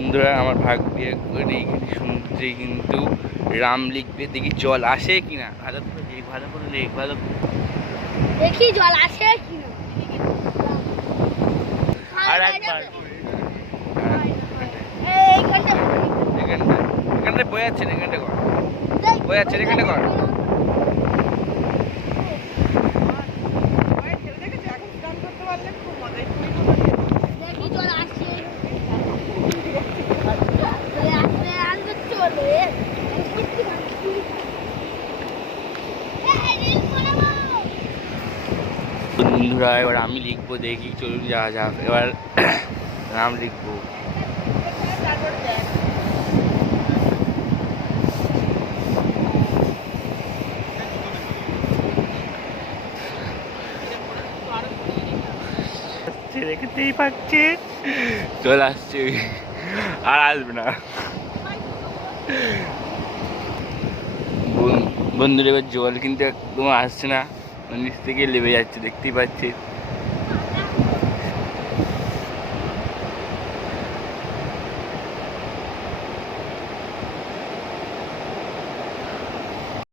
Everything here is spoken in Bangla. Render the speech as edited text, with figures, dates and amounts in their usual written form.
বন্ধুরা আমার ভাগ্যে এইখানে সমুদ্রে কিন্তু রাম লিখবে, দেখি জল আসে কিনা। ভালো করে দেখ, ভালো করে দেখ, ভালো দেখি জল আসে কিনা। আর একবার এখানটা বয়ে যাচ্ছে না, এখানটা কর, বয়ে যাচ্ছে না, এখানটা কর। বন্ধুরা এবার আমি লিখবো, দেখি চলুন যাওয়া যাক। এবার নাম লিখবো। দেখতেই পাচ্ছে চলে আসছে, আর আসবে না। বন্ধুরা এবার জল কিন্তু একদম আসছে না, নিচ থেকে লেবে যাচ্ছে, দেখতেই পাচ্ছে।